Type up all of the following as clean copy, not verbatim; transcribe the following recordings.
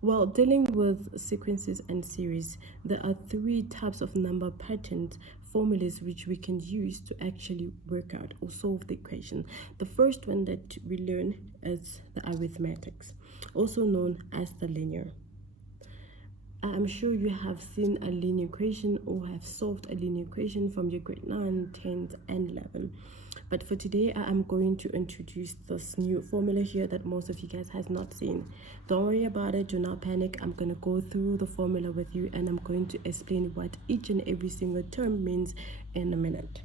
While dealing with sequences and series, there are three types of number patterns formulas which we can use to actually work out or solve the equation. The first one that we learn is the arithmetics, also known as the linear. I'm sure you have seen a linear equation or have solved a linear equation from your grade 9, 10, and 11. But for today, I am going to introduce this new formula here that most of you guys has not seen. Don't worry about it, do not panic. I'm going to go through the formula with you and I'm going to explain what each and every single term means in a minute.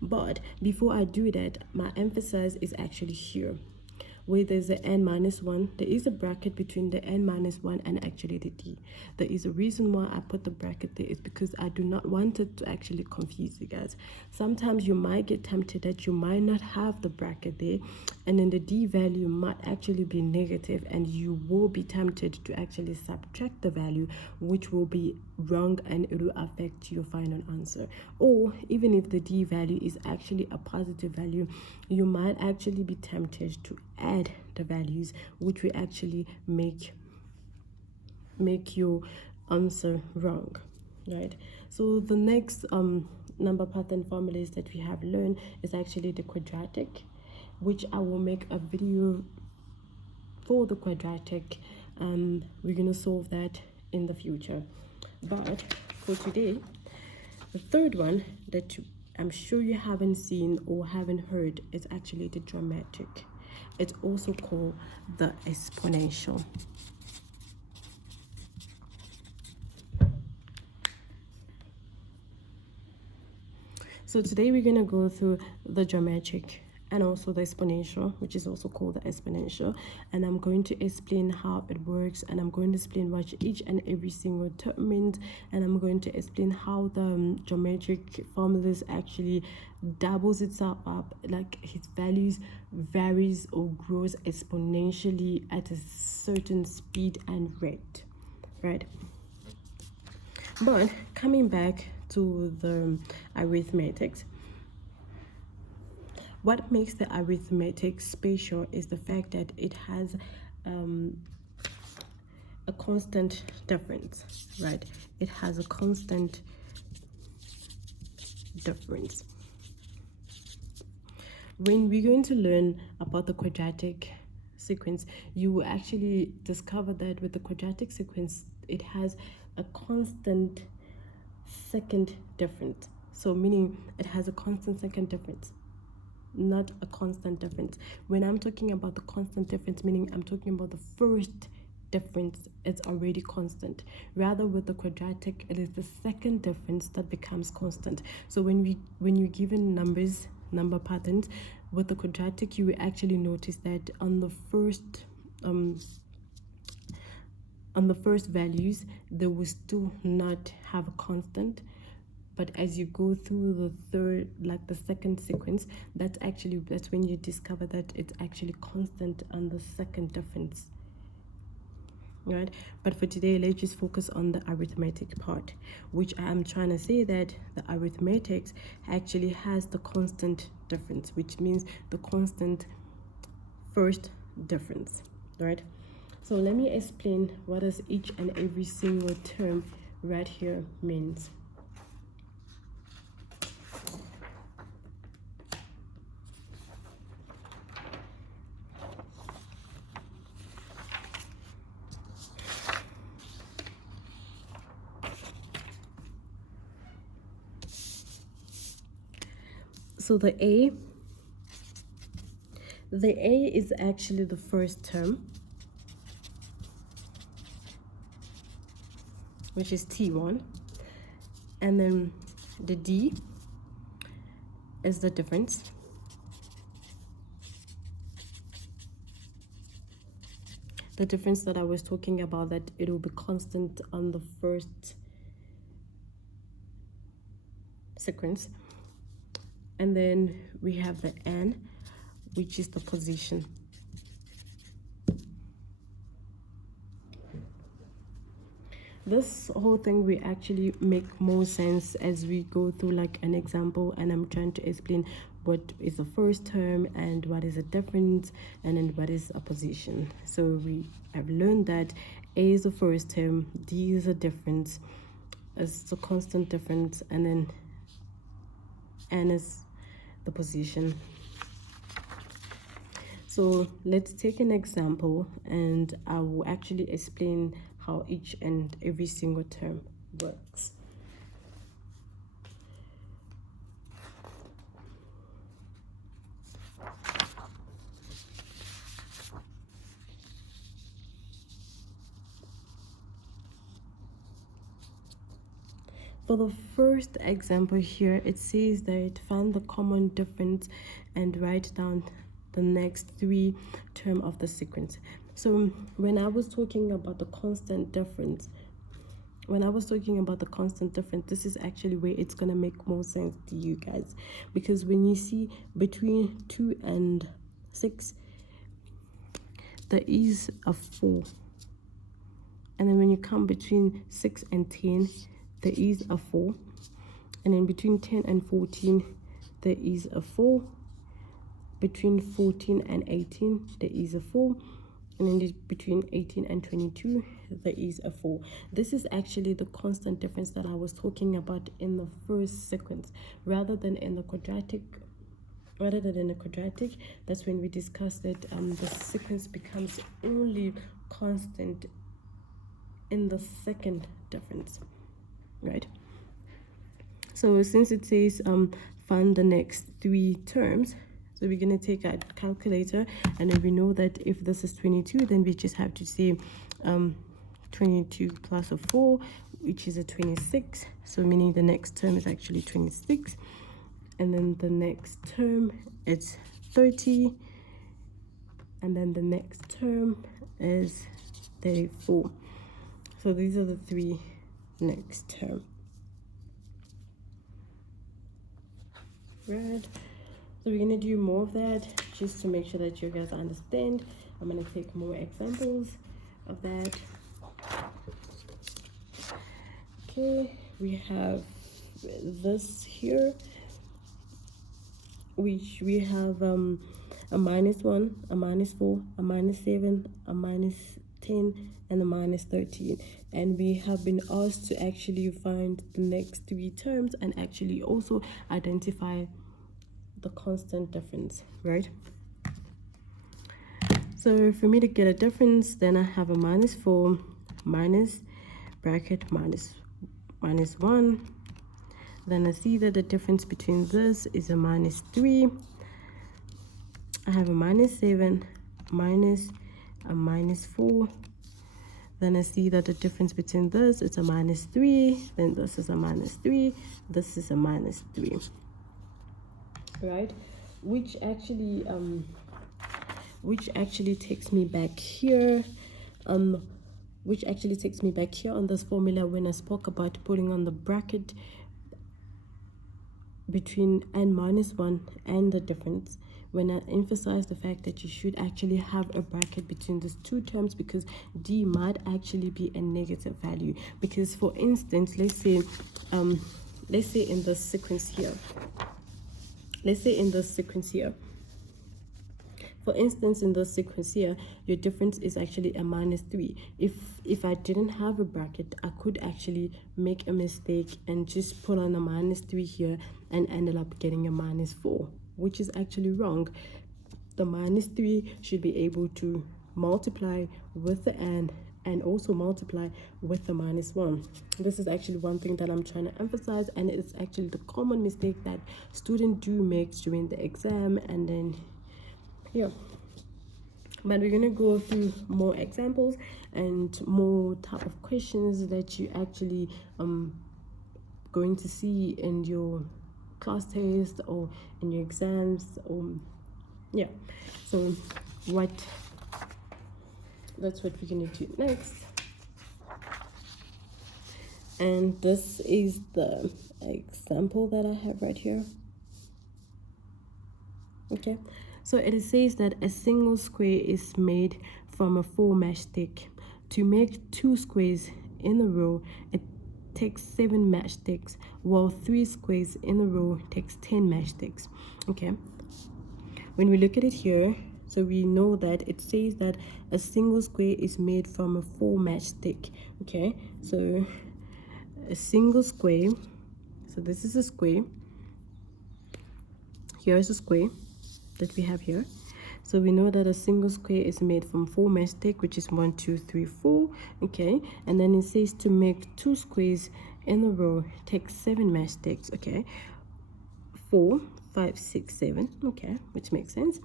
But before I do that, my emphasis is actually here. Where there's the n minus 1, there is a bracket between the n minus 1 and actually the d. There is a reason why I put the bracket there, is because I do not want it to actually confuse you guys. Sometimes you might get tempted that you might not have the bracket there, and then the d value might actually be negative, and you will be tempted to actually subtract the value, which will be wrong and it will affect your final answer. Or even if the d value is actually a positive value, you might actually be tempted to add the values, which will actually make your answer wrong, right? So the next number pattern formulas that we have learned is actually the quadratic, which I will make a video for the quadratic, and we're going to solve that in the future. But for today, the third one that I'm sure you haven't seen or haven't heard is actually the dramatic. It's also called the exponential. So today we're going to go through the geometric and also the exponential, which is also called the exponential, and I'm going to explain how it works, and I'm going to explain what each and every single term means, and I'm going to explain how the geometric formulas actually doubles itself up, like its values varies or grows exponentially at a certain speed and rate, right? But coming back to the arithmetics, what makes the arithmetic special is the fact that it has a constant difference, right? It has a constant difference. When we're going to learn about the quadratic sequence, you will actually discover that with the quadratic sequence, it has a constant second difference. So meaning it has a constant second difference, not a constant difference. When I'm talking about the constant difference, meaning I'm talking about the first difference, it's already constant. Rather with the quadratic, it is the second difference that becomes constant. So when you're given number patterns with the quadratic, you will actually notice that on the first values, they will still not have a constant, but as you go through the third, like the second sequence, that's when you discover that it's actually constant on the second difference, right? But for today, let's just focus on the arithmetic part, which I'm trying to say that the arithmetics actually has the constant difference, which means the constant first difference, right? So let me explain what does each and every single term right here means. So the A is actually the first term, which is T1, and then the D is the difference, that I was talking about, that it will be constant on the first sequence. And then we have the N, which is the position. This whole thing will actually make more sense as we go through like an example, and I'm trying to explain what is the first term and what is the difference, and then what is opposition. So we have learned that A is the first term, D is a difference, it's a constant difference, and then N is the position. So let's take an example and I will actually explain how each and every single term works. For the first example here, it says that find the common difference and write down the next three terms of the sequence. So when I was talking about the constant difference, this is actually where it's going to make more sense to you guys. Because when you see between 2 and 6, there is a 4. And then when you come between 6 and 10, there is a 4. And then between 10 and 14, there is a 4. Between 14 and 18, there is a 4. And then between 18 and 22, there is a 4. This is actually the constant difference that I was talking about in the first sequence, rather than in the quadratic. That's when we discussed that the sequence becomes only constant in the second difference, right? So since it says find the next three terms, so we're going to take a calculator, and then we know that if this is 22, then we just have to say 22 plus a 4, which is a 26. So meaning the next term is actually 26. And then the next term is 30. And then the next term is 34. So these are the three next terms. Right. So we're going to do more of that just to make sure that you guys understand. I'm going to take more examples of that. Okay, we have this here, which we have a -1, a -4, a -7, a -10, and a -13. And we have been asked to actually find the next three terms and actually also identify the constant difference, right? So for me to get a difference, then I have a -4 minus bracket -1. Then I see that the difference between this is a -3. I have a -7 minus a -4. Then I see that the difference between this is a -3. Then this is a -3. This is a -3. Right, which actually takes me back here, on this formula when I spoke about putting on the bracket between n -1 and the difference, when I emphasize the fact that you should actually have a bracket between these two terms, because d might actually be a negative value. Because for instance, let's say in the sequence here, for instance, in the sequence here, your difference is actually a -3. If I didn't have a bracket, I could actually make a mistake and just put on a -3 here and ended up getting a -4, which is actually wrong. The -3 should be able to multiply with the n and also multiply with the -1. This is actually one thing that I'm trying to emphasize, and it's actually the common mistake that students do make during the exam. And then yeah, but we're going to go through more examples and more type of questions that you actually going to see in your class test or in your exams, or yeah. So that's what we're going to do next. And this is the example that I have right here. Okay, so it says that a single square is made from a 4 matchstick. To make 2 squares in a row, takes 7 matchsticks, while 3 squares in a row takes 10 matchsticks. Okay, when we look at it here, so we know that it says that a single square is made from a 4 matchstick. Okay, so a single square, so this is a square, here's a square that we have here. So we know that a single square is made from 4 matchsticks, which is 1, 2, 3, 4. Okay, and then it says to make 2 squares in a row takes 7 matchsticks. Okay, 4, 5, 6, 7. Okay, which makes sense.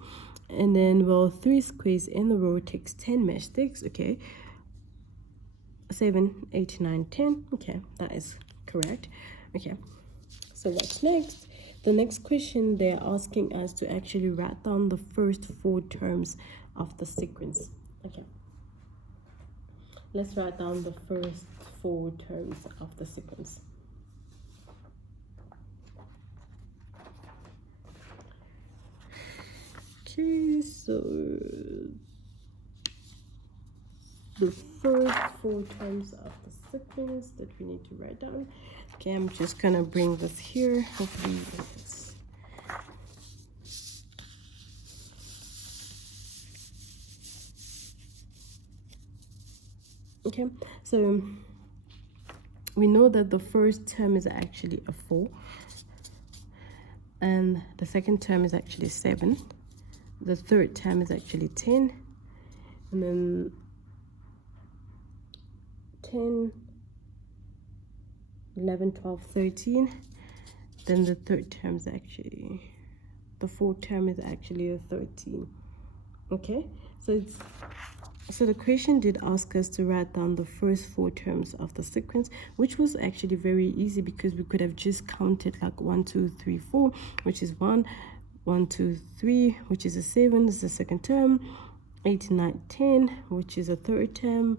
And then, well, 3 squares in a row takes 10 matchsticks. Okay, 7, 8, 9, 10. Okay, that is correct. Okay, so what's next? The next question, they're asking us to actually write down the first 4 terms of the sequence. Okay, let's write down the first 4 terms of the sequence. Okay, so the first 4 terms of the sequence that we need to write down. Okay, I'm just gonna bring this here. Hopefully it's okay. So we know that the first term is actually a 4, and the second term is actually 7. The third term is actually 10, and then 10, 11, 12, 13. Then the third term is actually, the fourth term is actually a 13. Okay, so the question did ask us to write down the first 4 terms of the sequence, which was actually very easy because we could have just counted like 1, 2, 3, 4, which is 1, 1, 2, 3, which is a 7, this is the second term, 8, 9, 10, which is a third term,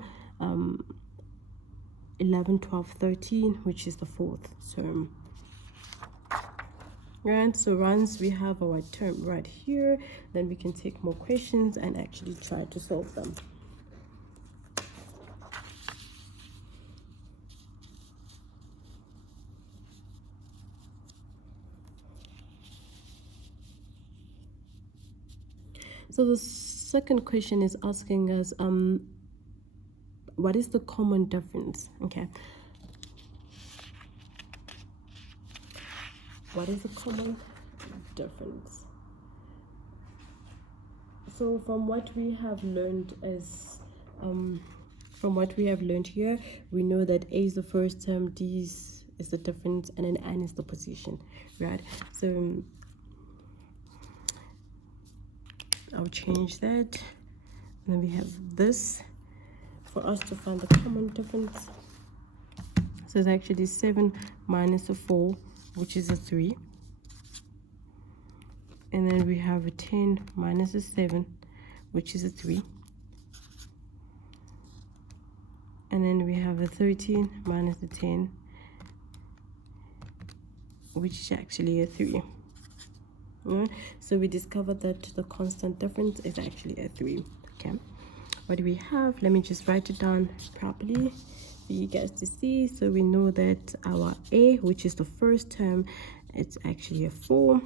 11, 12, 13, which is the fourth term. Right, so once we have our term right here, then we can take more questions and actually try to solve them. So the second question is asking us, what is the common difference? Okay, what is the common difference? So from what we have learned here, we know that A is the first term, D is the difference, and then N is the position, right? So I'll change that, and then we have this for us to find the common difference. So it's actually 7 minus a 4, which is a 3, and then we have a 10 minus a 7, which is a 3, and then we have a 13 minus a 10, which is actually a 3. So we discovered that the constant difference is actually a 3. Okay, what do we have? Let me just write it down properly for you guys to see. So we know that our A, which is the first term, it's actually a 4,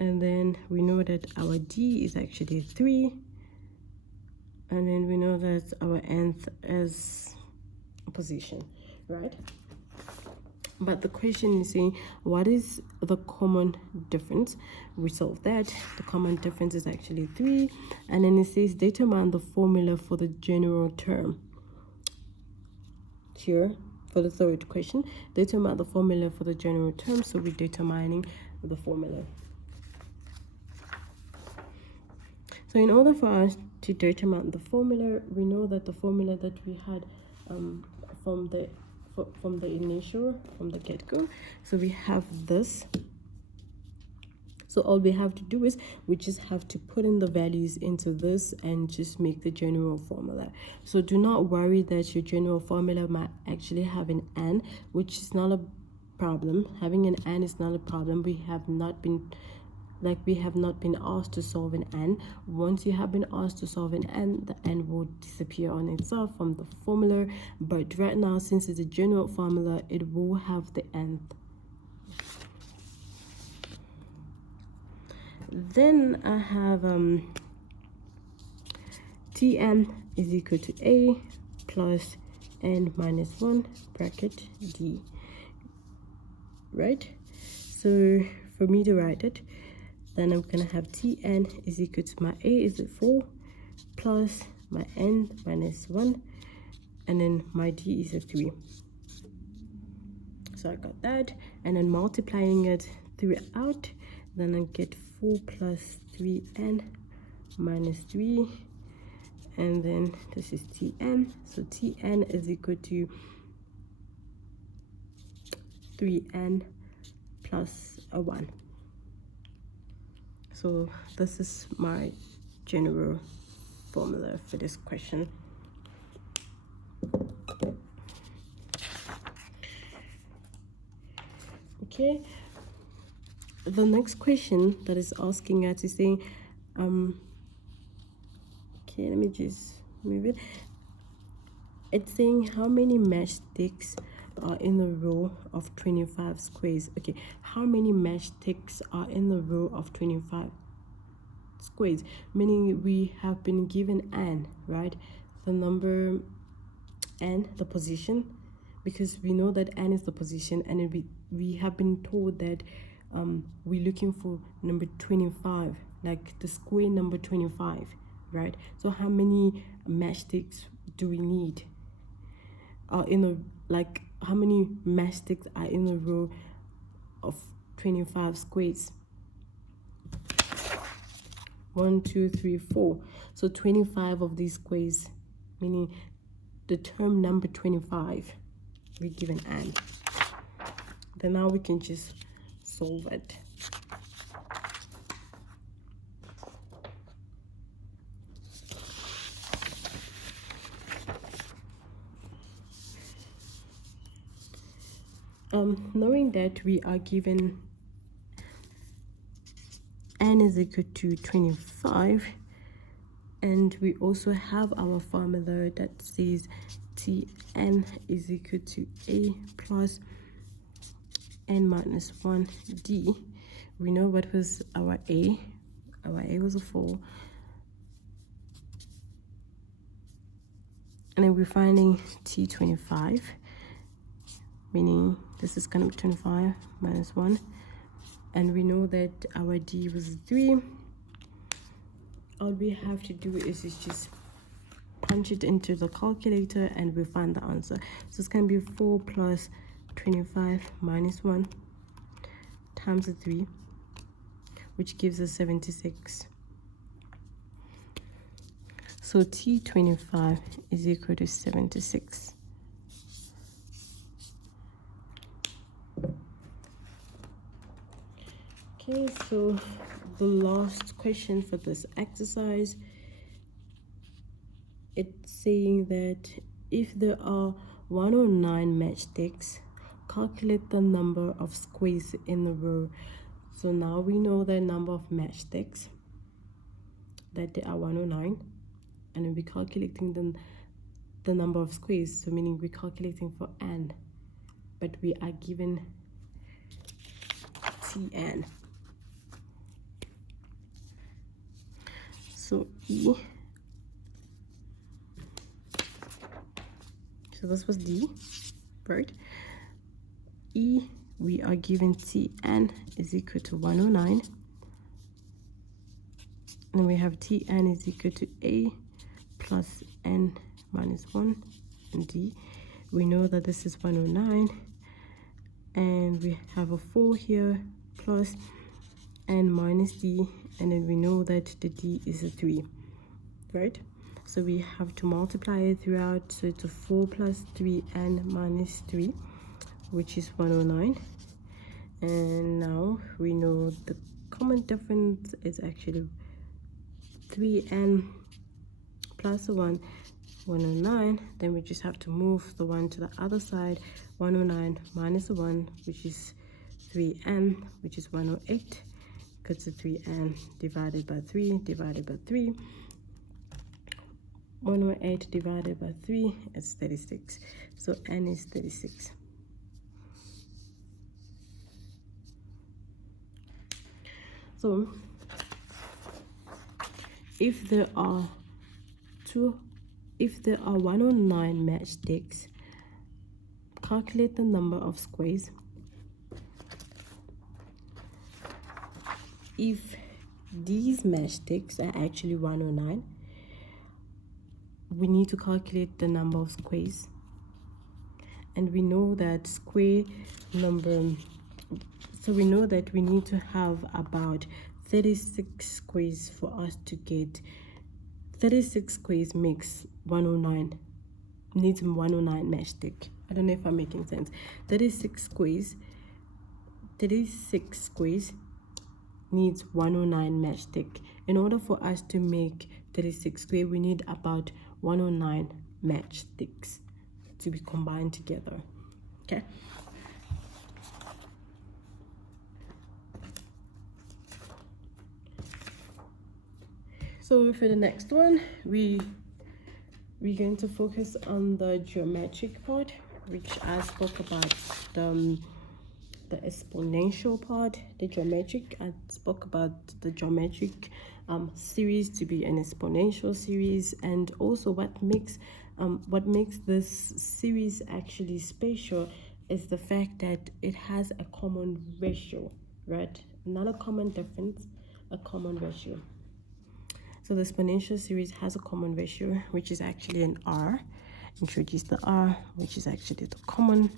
and then we know that our D is actually a 3, and then we know that our nth is a position, right? But the question is saying, what is the common difference? We solve that. The common difference is actually 3. And then it says, determine the formula for the general term. Here, for the third question, determine the formula for the general term. So we're determining the formula. So in order for us to determine the formula, we know that the formula that we had from the get-go, so we have this. So all we have to do is we just have to put in the values into this and just make the general formula. So do not worry that your general formula might actually have an n, which is not a problem. Having an n is not a problem. We have not been like we have not been asked to solve an n. Once you have been asked to solve an n, the n will disappear on itself from the formula, but right now, since it's a general formula, it will have the nth. Then I have Tn is equal to a plus n minus 1 bracket d, right? So for me to write it, then I'm gonna have Tn is equal to my a is 4 plus my n minus 1, and then my d is 3. So I got that, and then multiplying it throughout, then I get 4 plus 3n minus 3, and then this is Tn. So Tn is equal to 3n plus a 1. So this is my general formula for this question. Okay, the next question that is asking us is saying, okay, let me just move it. It's saying how many matchsticks are in the row of 25 squares. Okay, how many matchsticks are in the row of 25 squares? Meaning we have been given n, right? The number n, the position, because we know that n is the position, and we have been told that we're looking for number 25, like the square number 25, right? So how many matchsticks do we need? How many matchsticks are in a row of 25 squares? 1, 2, 3, 4. So 25 of these squares, meaning the term number 25, we give an n. Then now we can just solve it. Knowing that we are given n is equal to 25, and we also have our formula that says Tn is equal to a plus n minus 1 d. We know what was our a. Our a was a 4, and then we're finding T25, meaning this is going to be 25 minus 1, and we know that our d was 3. All we have to do is just punch it into the calculator and we find the answer. So it's going to be 4 plus 25 minus 1 times 3, which gives us 76. So T25 is equal to 76. Okay, so the last question for this exercise, it's saying that if there are 109 matchsticks, calculate the number of squares in the row. So now we know the number of matchsticks, that there are 109, and we'll be calculating the number of squares, so meaning we're calculating for n, but we are given Tn. So E, so this was D, right? E, we are given Tn is equal to 109, and we have Tn is equal to A plus n minus 1, and D, we know that this is 109, and we have a 4 here plus n minus D, and then we know that the D is a 3, right? So we have to multiply it throughout, so it's a 4 plus 3n minus 3, which is 109. And now we know the common difference is actually 3n plus a 1, 109. Then we just have to move the 1 to the other side. 109 minus a 1, which is 3n, which is 108, equal to 3n divided by 3 divided by 3. 108 divided by 3 is 36. So n is 36. So if there are 109 matchsticks, calculate the number of squares. If these matchsticks are actually 109, we need to calculate the number of squares. And we know that square number, so we know that we need to have about 36 squares for us to get 36 squares makes 109, needs 109 matchstick. I don't know if I'm making sense. 36 squares needs 109 matchstick. In order for us to make 36 square, we need about 109 matchsticks to be combined together. Okay. So for the next one, we're going to focus on the geometric part, which I spoke about the exponential part. The geometric, I spoke about the geometric series to be an exponential series, and also what makes this series actually special is the fact that it has a common ratio, right? Not a common difference, a common ratio. So the exponential series has a common ratio, which is actually an r. Introduce the r, which is actually the common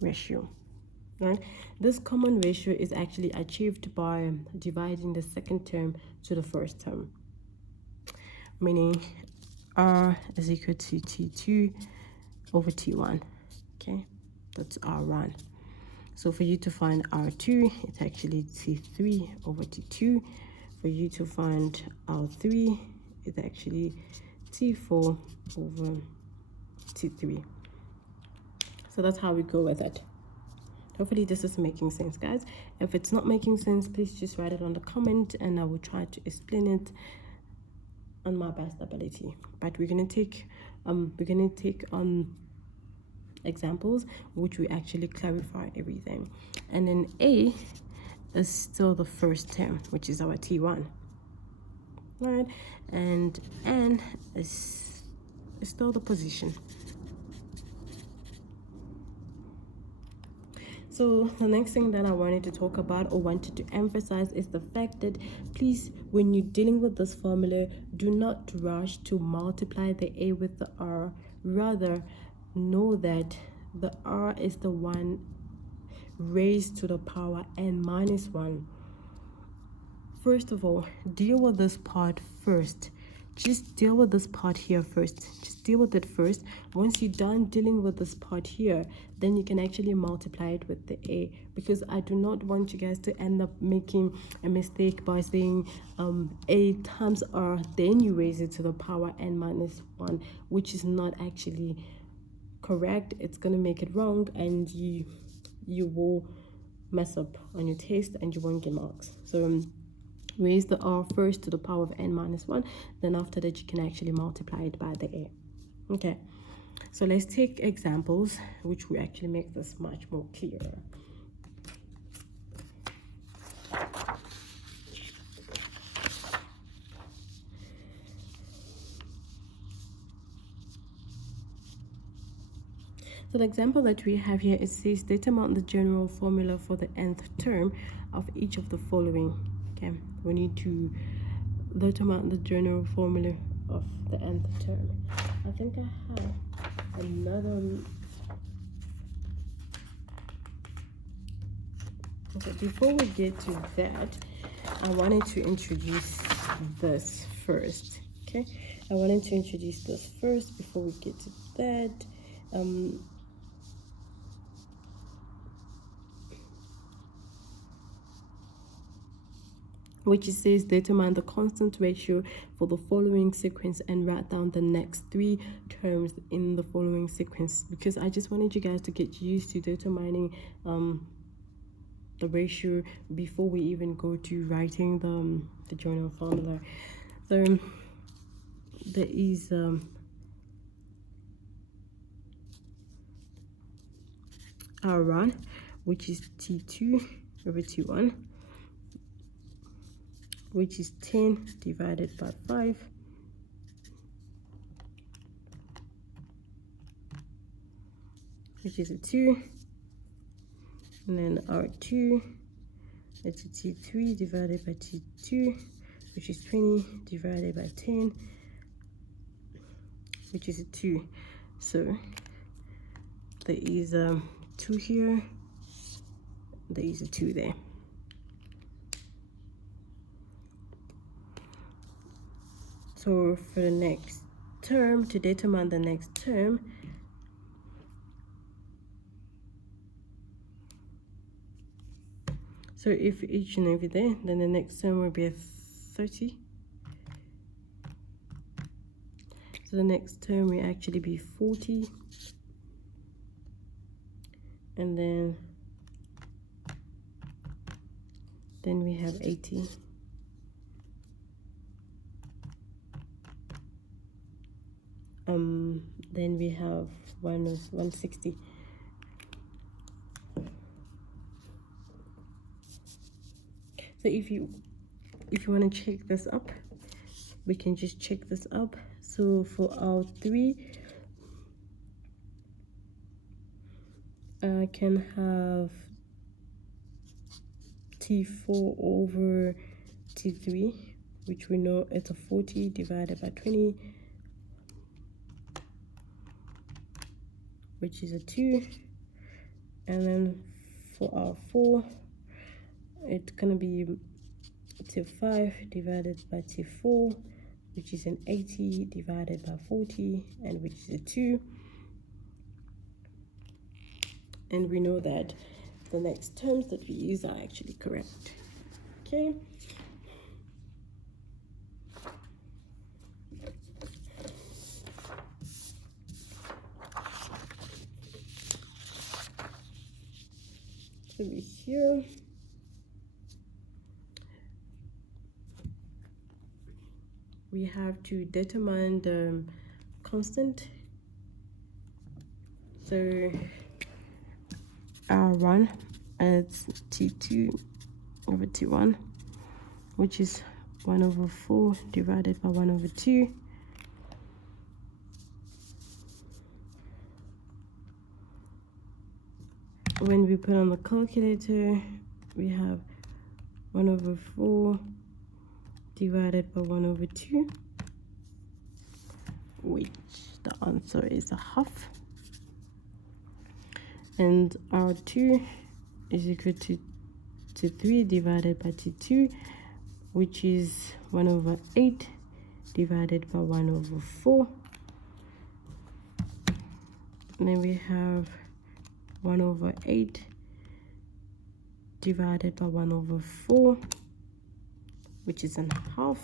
ratio, right? This common ratio is actually achieved by dividing the second term to the first term, meaning r is equal to t2 over t1. Okay, that's r1. So for you to find r2, it's actually t3 over t2. For you to find r3, it's actually t4 over t3. So that's how we go with it. Hopefully this is making sense, guys. If it's not making sense, please just write it on the comment and I will try to explain it on my best ability. But we're gonna take examples which we actually clarify everything. And then a is still the first term, which is our t1, right? And n is still the position. So the next thing that I wanted to talk about or wanted to emphasize is the fact that please, when you're dealing with this formula, do not rush to multiply the a with the r. Rather, know that the r is the one raised to the power n minus 1. First of all, deal with this part first. Just deal with this part here first. Just deal with it first. Once you're done dealing with this part here, then you can actually multiply it with the a, because I do not want you guys to end up making a mistake by saying a times r, then you raise it to the power n minus 1, which is not actually correct. It's going to make it wrong, and you will mess up on your test and you won't get marks. So raise the r first to the power of n minus 1, then after that you can actually multiply it by the a. Okay, so let's take examples which will actually make this much more clear. So the example that we have here, it says determine the general formula for the nth term of each of the following. Okay, we need to determine the general formula of the nth term. I think I have another. Okay, before we get to that, I wanted to introduce this first. Okay, I wanted to introduce this first before we get to that. Which it says determine the constant ratio for the following sequence and write down the next 3 terms in the following sequence, because I just wanted you guys to get used to determining the ratio before we even go to writing the general formula. So there is R1, which is T2 over T1, which is 10 divided by 5, which is a 2, and then R2, it's a T3 divided by T2, which is 20 divided by 10, which is a 2. So there is 2 here, there is a 2 there. So for the next term, to determine the next term, so if each and every day, then the next term will be a 30. So the next term will actually be 40. And then we have 80. Then we have 160. So if you want to check this up, we can just check this up. So for our 3, I can have T4 over T3, which we know it's a 40 divided by 20, which is a 2. And then for our 4, it's gonna be T5 divided by T4, which is an 80 divided by 40, and which is a 2. And we know that the next terms that we use are actually correct. Okay. So we here. We have to determine the constant. So R1 adds T2 over T1, which is 1 over 4 divided by 1 over 2. When we put on the calculator, we have 1 over 4 divided by 1 over 2, which the answer is a half. And R2 is equal to 3 divided by T2, which is 1 over 8 divided by 1 over 4. And then we have 1 over 8 divided by 1 over 4, which is a half.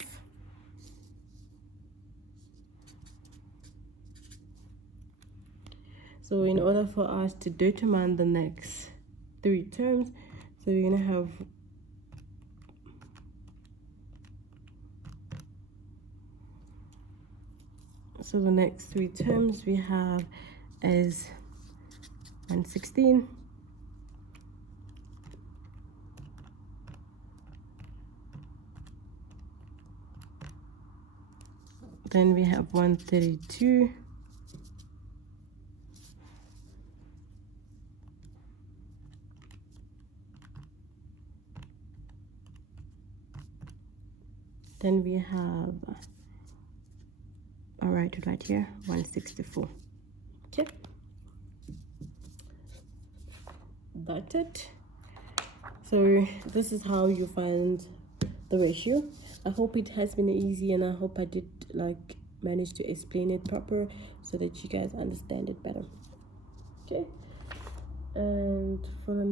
So in order for us to determine the next 3 terms, so we're gonna have so the next 3 terms we have is 116, then we have 132, then we have, all right here, 164. Okay, that's it. So this is how you find the ratio. I hope it has been easy, and I hope I did manage to explain it proper so that you guys understand it better. Okay, and for the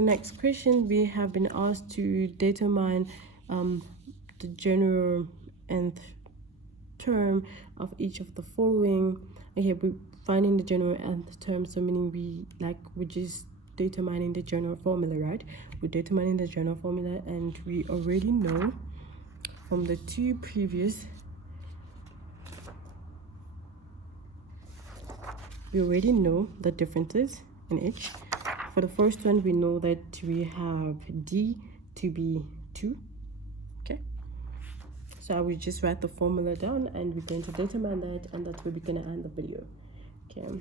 next question, we have been asked to determine the general nth term of each of the following. Okay, we're finding the general nth term, so meaning we're just determining the general formula, right? We're determining the general formula, and we already know from the two previous, we already know the differences in each. For the first one, we know that we have d to be 2. Okay, so I will just write the formula down, and we're going to determine that, and that's where we're going to end the video. Okay,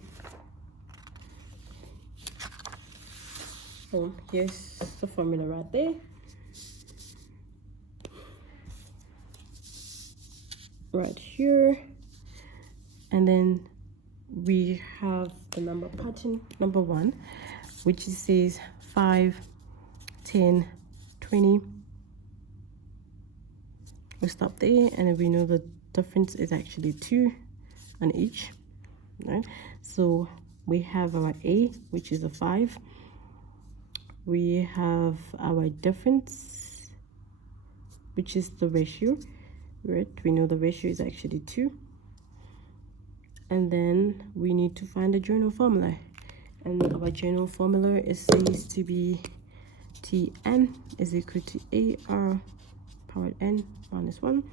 so here's the formula right there. Right here, and then we have the number pattern number 1, which says 5, 10, 20. We stop there, and then we know the difference is actually 2 on each, right? So we have our a, which is a 5. We have our difference, which is the ratio, right? We know the ratio is actually 2. And then we need to find the general formula, and our general formula is says to be Tn is equal to AR power n minus 1.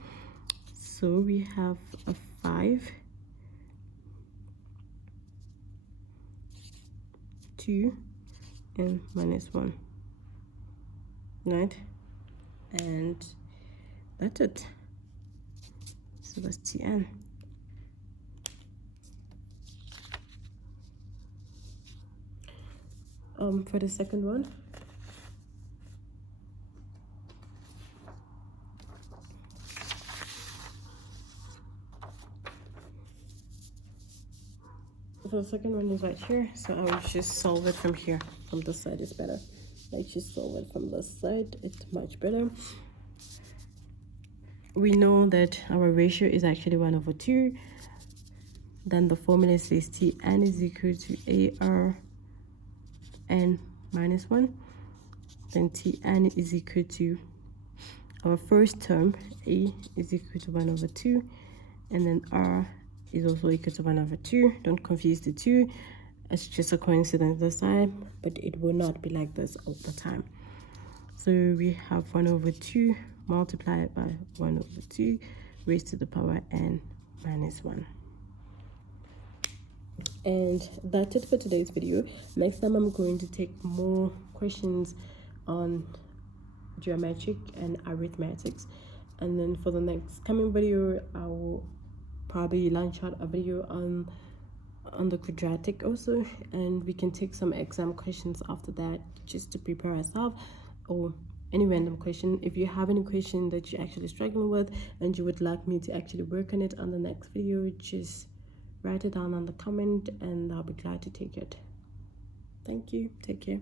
So we have a 5, 2, and minus 1, right? And that's it. So that's Tn. For the second one, is right here, so I will just solve it from here. From this side is better. I just solve it from this side, it's much better. We know that our ratio is actually 1/2. Then the formula says Tn is equal to AR n minus 1. Then Tn is equal to our first term, A is equal to 1/2, and then R is also equal to 1/2. Don't confuse the two. It's just a coincidence this time, but it will not be like this all the time. So we have 1/2 multiplied by 1/2 raised to the power n minus 1. And that's it for today's video. Next time I'm going to take more questions on geometric and arithmetics, and then for the next coming video I will probably launch out a video on the quadratic also, and we can take some exam questions after that just to prepare ourselves, or any random question. If you have any question that you're actually struggling with and you would like me to actually work on it on the next video, just write it down on the comment and I'll be glad to take it. Thank you. Take care.